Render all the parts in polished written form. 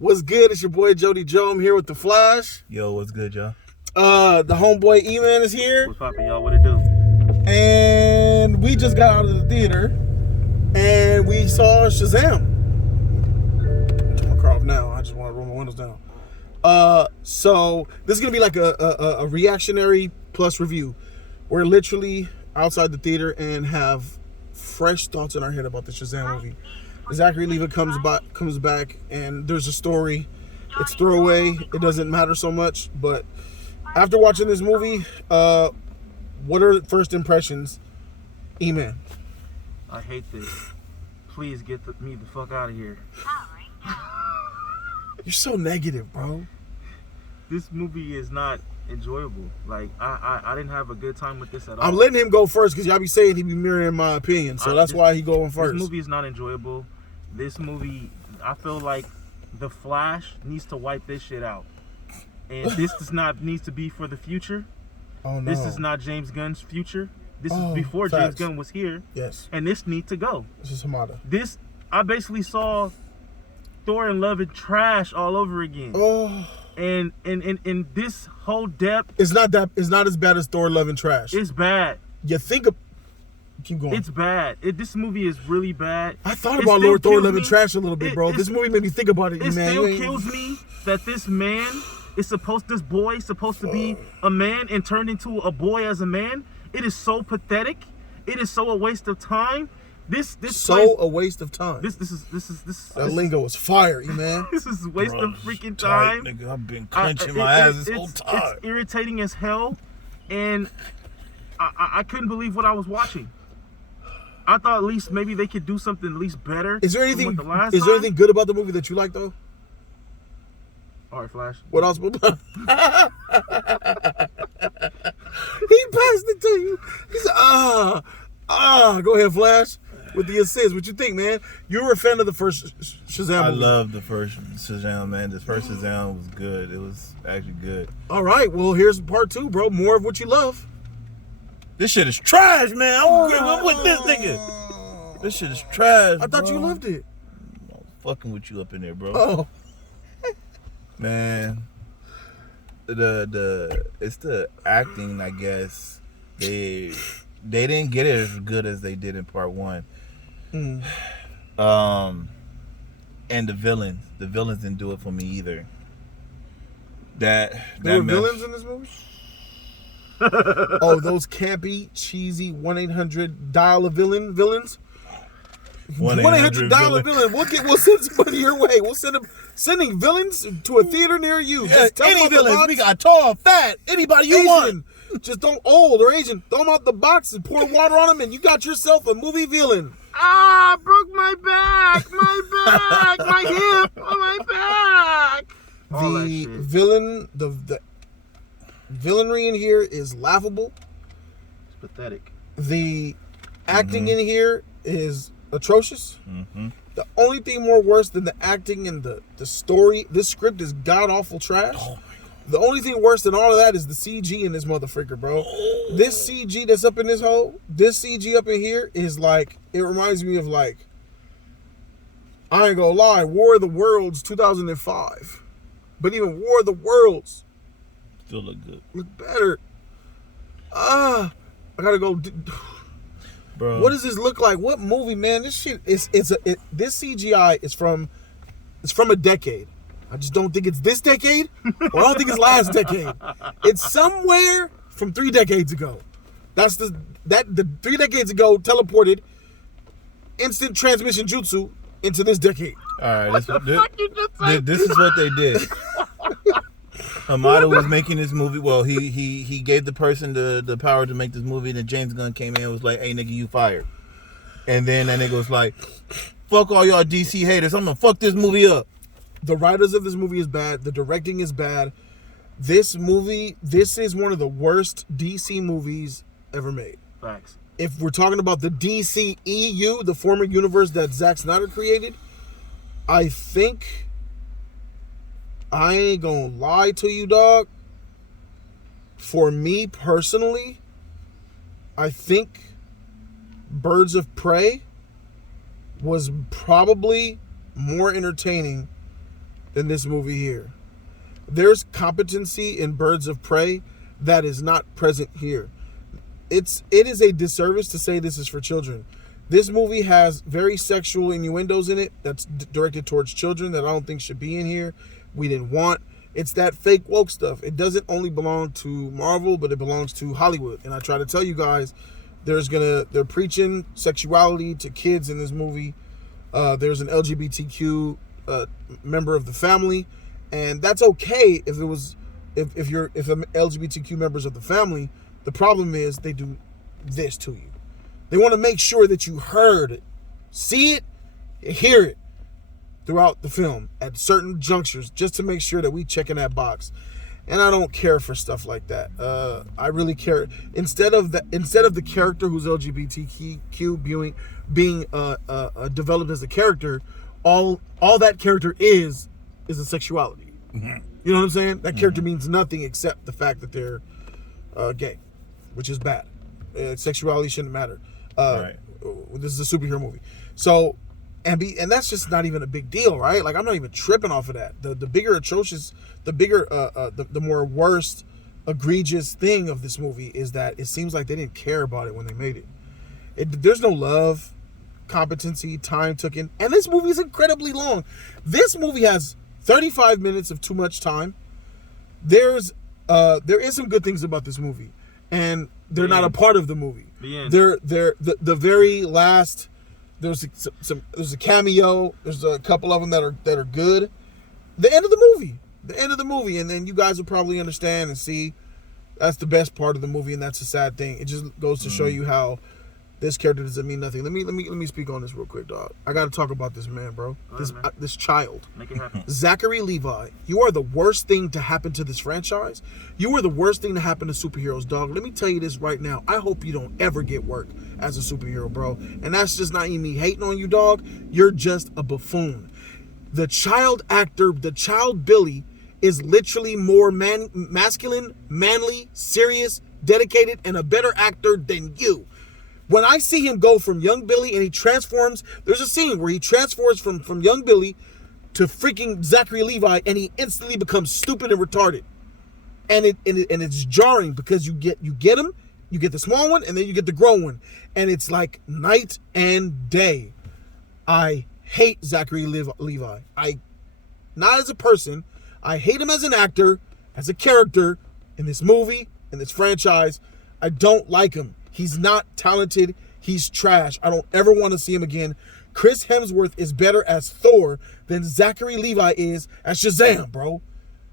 What's good? It's your boy Jody Joe. I'm here with the Flash. Yo, what's good, y'all? The homeboy E-Man is here. What's poppin', y'all? What it do? And we just got out of the theater and we saw Shazam. I'm turn my car off now. I just want to roll my windows down. So this is gonna be like a reactionary plus review. We're literally outside the theater and have fresh thoughts in our head about the Shazam movie. Zachary Levi comes back, and there's a story. It's throwaway. It doesn't matter so much. But after watching this movie, what are first impressions, E-Man? I hate this. Please get me the fuck out of here. You're so negative, bro. This movie is not enjoyable. Like, I didn't have a good time with this at all. I'm letting him go first because y'all be saying he be mirroring my opinion. So that's why he going first. This movie is not enjoyable. This movie, I feel like The Flash needs to wipe this shit out. And this does not need to be for the future. Oh, no. This is not James Gunn's future. This is before James Gunn was here. Yes. And this needs to go. This is Hamada. I basically saw Thor and Love and trash all over again. Oh. And this whole depth. It's not as bad as Thor Love and Trash. It's bad. You think of... Keep going. It's bad. This movie is really bad. I thought about Lord Thor Love and Trash a little bit, bro. This movie made me think about it, It man. still kills me that this boy is supposed to be a man and turned into a boy as a man. It is so pathetic. It is so a waste of time. This a waste of time. This That lingo is fire, man. This is a waste of freaking time. Nigga, I've been clenching my ass this whole time. It's irritating as hell, and I couldn't believe what I was watching. I thought at least maybe they could do something at least better. Is there anything good about the movie that you like though? All right, Flash. What else? He passed it to you. He said, go ahead, Flash, with the assist. What you think, man? You were a fan of the first Shazam movie. I love the first Shazam, man. The first Shazam was good. It was actually good. All right, well, here's part 2, bro. More of what you love. This shit is trash, man. I'm with this nigga. This shit is trash, I thought you loved it. I'm fucking with you up in there, bro. Oh. Man. It's the acting, I guess. They didn't get it as good as they did in part 1. Mm. And the villains didn't do it for me either. There were villains in this movie? Oh, those campy, cheesy 1-800 dial a villains. 1-800 dial a villain. We'll send somebody your way. We'll sending villains to a theater near you. Yeah, just tell any them villains. We got tall, fat, anybody you want. Just don't old or Asian. Throw them out the box and pour water on them, and you got yourself a movie villain. Ah, broke my back, my hip, my back. The villain, the villainry in here is laughable. It's pathetic. The acting in here is atrocious. Mm-hmm. The only thing more worse than the acting and the story, this script is god awful trash. Oh, the only thing worse than all of that is the CG in this motherfucker, bro. This CG that's up in this hole, this CG up in here is like, it reminds me of like, I ain't gonna lie, War of the Worlds 2005. But even War of the Worlds still look good. look better. I gotta go. Bro. What does this look like? What movie, man? This shit this CGI is from a decade. I just don't think it's this decade, or I don't think it's last decade. It's somewhere from 3 decades ago. That's the 3 decades ago teleported instant transmission jutsu into this decade. All right, this is what they did. Hamada was making this movie. Well, he gave the person the power to make this movie, and then James Gunn came in and was like, "Hey, nigga, you fired." And then that nigga was like, "Fuck all y'all DC haters. I'm gonna fuck this movie up." The writers of this movie is bad. The directing is bad. This is one of the worst DC movies ever made. Facts. If we're talking about the DCEU, the former universe that Zack Snyder created, I think, I ain't gonna lie to you, dog. For me personally, I think Birds of Prey was probably more entertaining than this movie here. There's competency in Birds of Prey that is not present here. It is a disservice to say this is for children. This movie has very sexual innuendos in it that's directed towards children that I don't think should be in here. We didn't want. It's that fake woke stuff. It doesn't only belong to Marvel, but it belongs to Hollywood. And I try to tell you guys, they're preaching sexuality to kids in this movie. There's an LGBTQ member of the family, and that's okay if LGBTQ members of the family. The problem is they do this to you. They want to make sure that you heard it, see it, hear it throughout the film at certain junctures, just to make sure that we check in that box. And I don't care for stuff like that. I really care. Instead of the character who's LGBTQ being developed as a character, all that character is a sexuality. Mm-hmm. You know what I'm saying? That character means nothing except the fact that they're gay, which is bad. Sexuality shouldn't matter. Right. This is a superhero movie, so and that's just not even a big deal, right? Like, I'm not even tripping off of that. The bigger atrocious, the more worst, egregious thing of this movie is that it seems like they didn't care about it when they made it. There's no love, competency, time taken, and this movie is incredibly long. This movie has 35 minutes of too much time. There is some good things about this movie, and they're not a part of the movie. They're the very last. There's a cameo. There's a couple of them that are good. The end of the movie, and then you guys will probably understand and see that's the best part of the movie, and that's a sad thing. It just goes to show you how this character doesn't mean nothing. Let me speak on this real quick, dog. I got to talk about this man, bro. This child. Make it happen. Zachary Levi, you are the worst thing to happen to this franchise. You are the worst thing to happen to superheroes, dog. Let me tell you this right now. I hope you don't ever get work as a superhero, bro. And that's just not even me hating on you, dog. You're just a buffoon. The child actor, the child Billy, is literally more masculine, manly, serious, dedicated, and a better actor than you. When I see him go from young Billy and he transforms, there's a scene where he transforms from young Billy to freaking Zachary Levi, and he instantly becomes stupid and retarded. And it's jarring because you get him, you get the small one, and then you get the grown one, and it's like night and day. I hate Zachary Levi. Not as a person, I hate him as an actor, as a character in this movie, in this franchise. I don't like him. He's not talented. He's trash. I don't ever want to see him again. Chris Hemsworth is better as Thor than Zachary Levi is as Shazam, bro.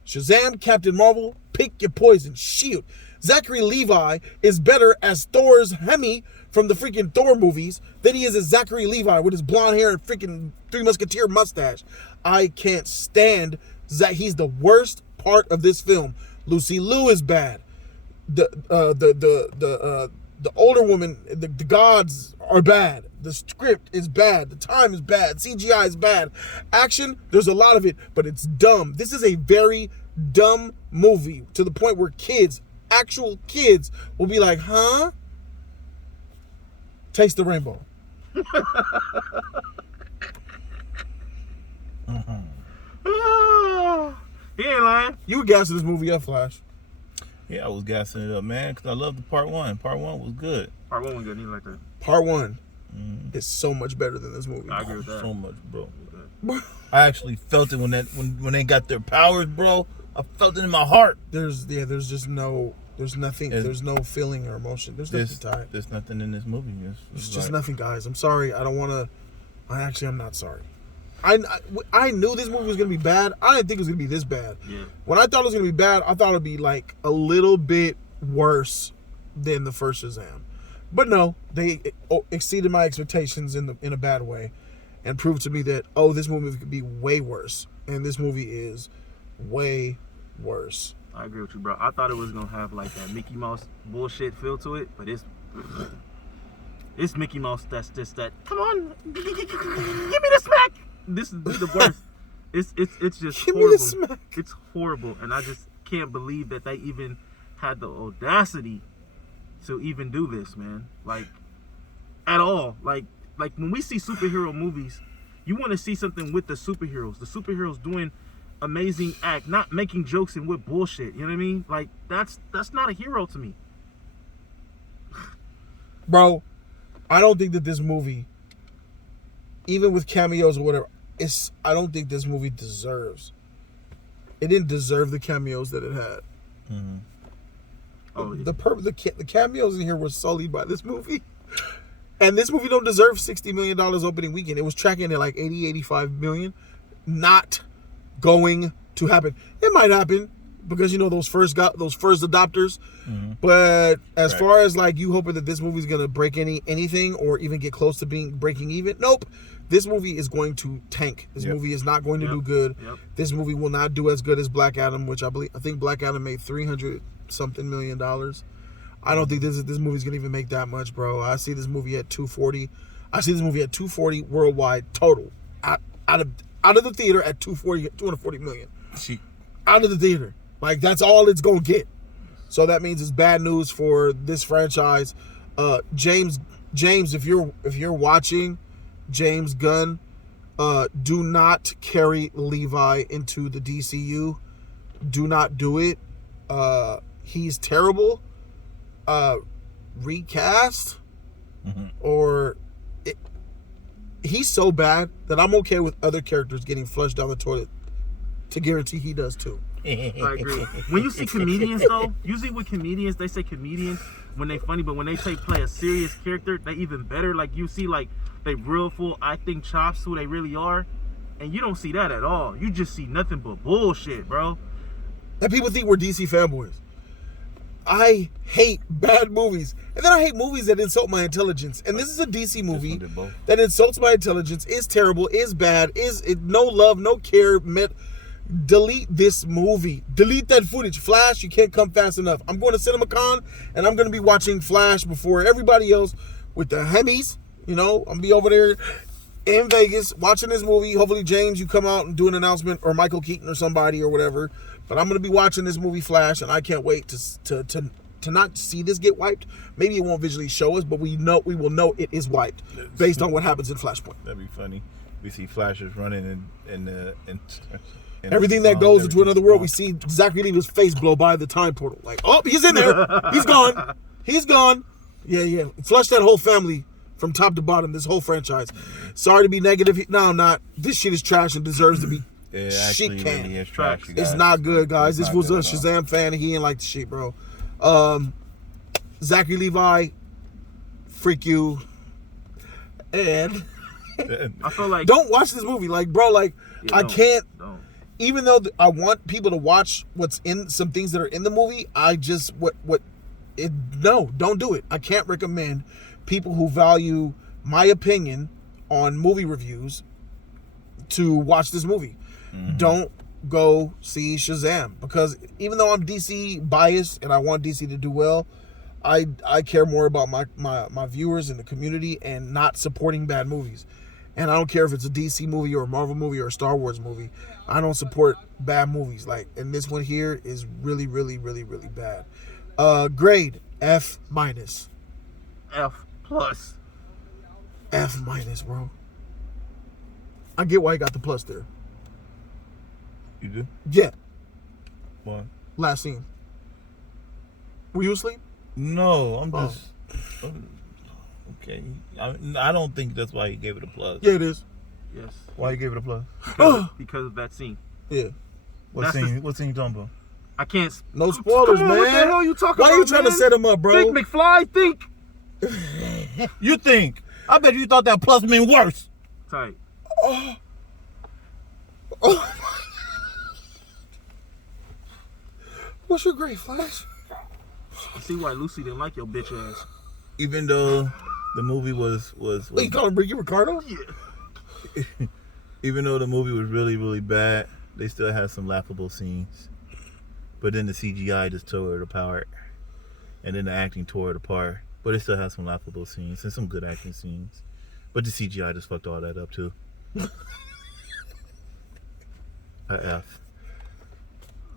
Shazam, Captain Marvel, pick your poison. Shield. Zachary Levi is better as Thor's Hemi from the freaking Thor movies than he is as Zachary Levi with his blonde hair and freaking Three Musketeer mustache. I can't stand that. He's the worst part of this film. Lucy Liu is bad. The older woman, the gods are bad. The script is bad. The time is bad. CGI is bad. Action, there's a lot of it, but it's dumb. This is a very dumb movie to the point where actual kids, will be like, huh? Taste the rainbow. He ain't lying. You were gassing this movie up, Flash. Yeah, I was gassing it up, man, because I loved the part one. Part one was good. Part one was good. He like that. Part one is so much better than this movie. I agree with that. So much, bro. I actually felt it when they got their powers, bro. I felt it in my heart. There's nothing. There's no feeling or emotion. There's nothing tied. There's nothing in this movie. It's just nothing, guys. I'm sorry. I don't want to. I'm not sorry. I knew this movie was going to be bad. I didn't think it was going to be this bad. Yeah. When I thought it was going to be bad, I thought it would be like a little bit worse than the first Shazam. But no, they exceeded my expectations in a bad way and proved to me that, this movie could be way worse. And this movie is way worse. I agree with you, bro. I thought it was going to have like that Mickey Mouse bullshit feel to it, but it's Mickey Mouse that's just that, come on, give me the smack. This is the worst. It's just Give horrible. Me the smack. It's horrible, and I just can't believe that they even had the audacity to even do this, man. Like, at all. Like when we see superhero movies, you want to see something with the superheroes. The superheroes doing amazing act, not making jokes and with bullshit. You know what I mean? Like that's not a hero to me. Bro, I don't think that this movie, even with cameos or whatever, I don't think this movie deserves. It didn't deserve the cameos that it had. Mm-hmm. Oh, yeah. The cameos in here were sullied by this movie. And this movie don't deserve $60 million opening weekend. It was tracking at like 80, 85 million. Not going to happen. It might happen because, you know, those first adopters. Mm-hmm. But as far as like you hoping that this movie's going to break anything or even get close to breaking even, nope. This movie is going to tank. This movie is not going to do good. Yep. This movie will not do as good as Black Adam, which I think Black Adam made $300-something million. I don't think this movie's gonna even make that much, bro. I see this movie at 240. I see this movie at 240 worldwide total. Out of the theater at 240 million. Out of the theater. Like that's all it's gonna get. So that means it's bad news for this franchise. James, if you're watching, James Gunn, do not carry Levi into the DCU. Do not do it. He's terrible. Recast, or he's so bad that I'm okay with other characters getting flushed down the toilet to guarantee he does too. I agree. When you see comedians though, usually with comedians, they say comedians when they funny, but when they play a serious character, they even better. Like you see like they real full acting chops, who they really are, and you don't see that at all. You just see nothing but bullshit, bro. And people think we're DC fanboys. I hate bad movies. And then I hate movies that insult my intelligence. And this is a DC movie that insults my intelligence, is terrible, is bad, no love, no care. Delete this movie. Delete that footage. Flash, you can't come fast enough. I'm going to CinemaCon, and I'm going to be watching Flash before everybody else with the Hemis. You know, I'm going to be over there in Vegas watching this movie. Hopefully, James, you come out and do an announcement, or Michael Keaton or somebody or whatever. But I'm going to be watching this movie Flash, and I can't wait to not see this get wiped. Maybe it won't visually show us, but we will know it is wiped based on what happens in Flashpoint. That'd be funny. We see Flashes running in everything that goes into another world. We see Zachary Levi's face blow by the time portal. Like, oh, he's in there. He's gone. He's gone. Yeah. Flush that whole family from top to bottom, this whole franchise. Sorry to be negative. No, I'm not. This shit is trash and deserves to be shit can. Really is trash, it's not good, guys. This was a Shazam fan and he ain't like the shit, bro. Zachary Levi, freak you. And I feel like don't watch this movie. Like, bro, like I can't. Don't. Even though I want people to watch what's in some things that are in the movie, I just no, don't do it. I can't recommend people who value my opinion on movie reviews to watch this movie. Mm-hmm. Don't go see Shazam, because even though I'm DC biased and I want DC to do well, I care more about my viewers and the community and not supporting bad movies. And I don't care if it's a DC movie or a Marvel movie or a Star Wars movie. I don't support bad movies. Like, and this one here is really, really, really, really bad. Grade F-. F+. F-, bro. I get why you got the plus there. You do? Yeah. Why? Last scene. Were you asleep? No, I'm just... Okay. I don't think that's why he gave it a plus. Yeah, it is. Yes. Why he gave it a plus? Because of that scene. Yeah. What scene you talking about? I can't... No spoilers, man. What the hell are you talking about, Why are you trying to set him up, bro? Think, McFly, think. You think. I bet you thought that plus meant worse. Tight. Oh. What's your grade, Flash? I see why Lucy didn't like your bitch ass. Even though the movie was Wait, you call him Ricky Ricardo? Yeah. Even though the movie was really, really bad, they still had some laughable scenes. But then the CGI just tore it apart. And then the acting tore it apart. But it still has some laughable scenes and some good acting scenes. But the CGI just fucked all that up too. F.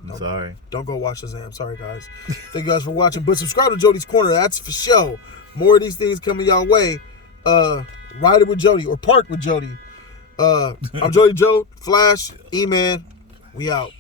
I'm sorry. Don't go watch Shazam. Sorry, guys. Thank you guys for watching. But subscribe to Jody's Corner. That's for sure. More of these things coming y'all way. Ride it with Jody or park with Jody. I'm Jody Joe, Flash, E-Man. We out.